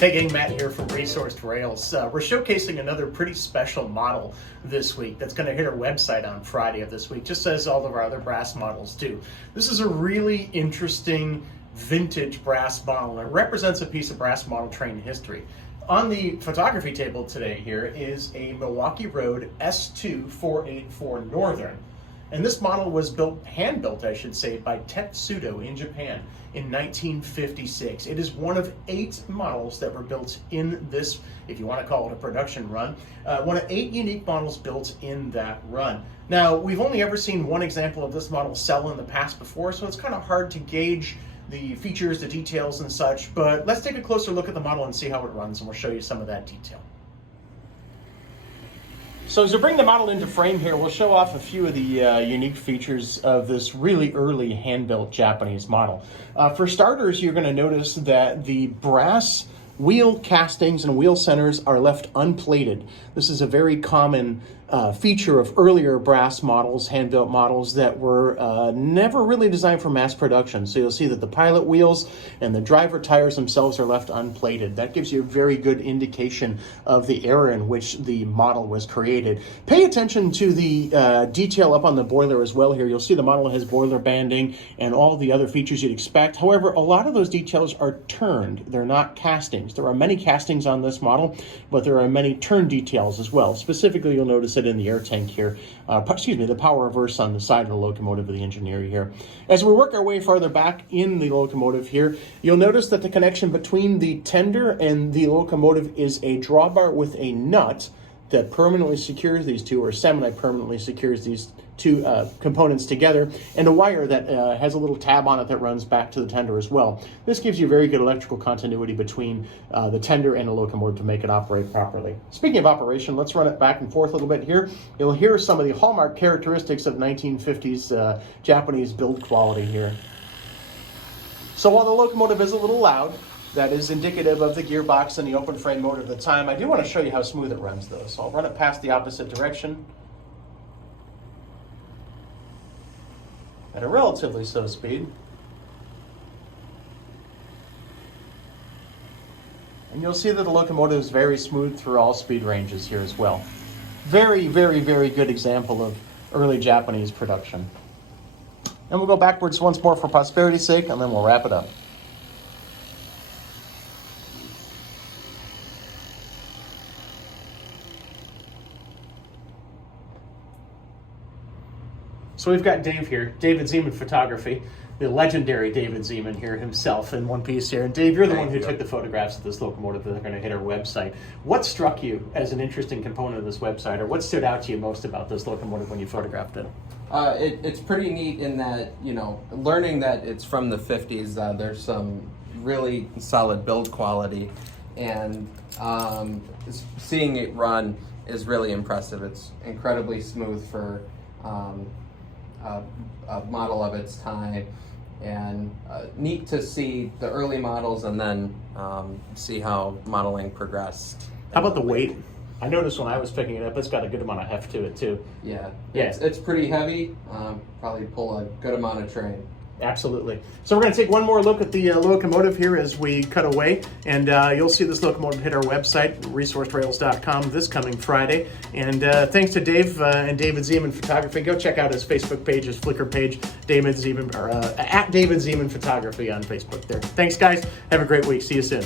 Hey gang, Matt here from Resourced Rails. We're showcasing another pretty special model this week that's going to hit our website on Friday of this week, just as all of our other brass models do. This is a really interesting vintage brass model. It represents a piece of brass model train history. On the photography table today here is a Milwaukee Road S2 484 Northern. And this model was built, hand-built I should say, by Tetsudo in Japan in 1956. It is one of 8 models that were built in this, if you want to call it a production run, one of 8 unique models built in that run. Now, we've only ever seen one example of this model sell in the past before, so it's kind of hard to gauge the features, the details and such, but let's take a closer look at the model and see how it runs, and we'll show you some of that detail. So as we bring the model into frame here, we'll show off a few of the unique features of this really early hand-built Japanese model. For starters, you're going to notice that the brass wheel castings and wheel centers are left unplated. This is a very common feature of earlier brass models, hand-built models that were never really designed for mass production. So you'll see that the pilot wheels and the driver tires themselves are left unplated. That gives you a very good indication of the era in which the model was created. Pay attention to the detail up on the boiler as well here. You'll see the model has boiler banding and all the other features you'd expect. However, a lot of those details are turned. They're not castings. There are many castings on this model, but there are many turn details as well. Specifically, you'll notice it in the air tank here, the power reverse on the side of the locomotive of the engineer here. As we work our way farther back in the locomotive here, you'll notice that the connection between the tender and the locomotive is a drawbar with a nut that permanently secures these two, or semi-permanently secures these two components together, and a wire that has a little tab on it that runs back to the tender as well. This gives you very good electrical continuity between the tender and the locomotive to make it operate properly. Speaking of operation, let's run it back and forth a little bit here. You'll hear some of the hallmark characteristics of 1950s Japanese build quality here. So while the locomotive is a little loud, that is indicative of the gearbox and the open frame motor of the time, I do want to show you how smooth it runs though. So I'll run it past the opposite direction at a relatively slow speed. And you'll see that the locomotive is very smooth through all speed ranges here as well. Very, very, very good example of early Japanese production. And we'll go backwards once more for posterity's sake, and then we'll wrap it up. So we've got Dave here, David Zeman Photography, the legendary David Zeman here himself in one piece here. And Dave, you're the one who took the photographs of this locomotive that are going to hit our website. What struck you as an interesting component of this website, or what stood out to you most about this locomotive when you photographed it? It's pretty neat in that, learning that it's from the 50s, there's some really solid build quality, and seeing it run is really impressive. It's incredibly smooth for a model of its time, and neat to see the early models and then see how modeling progressed. How about the weight? I noticed when I was picking it up, it's got a good amount of heft to it too. Yeah. It's pretty heavy, probably pull a good amount of train. Absolutely. So we're going to take one more look at the locomotive here as we cut away, and you'll see this locomotive hit our website, resourcedrails.com, this coming Friday. And thanks to Dave and David Zeman Photography. Go check out his Facebook page, his Flickr page, David Zeman, at David Zeman Photography on Facebook there. Thanks, guys. Have a great week. See you soon.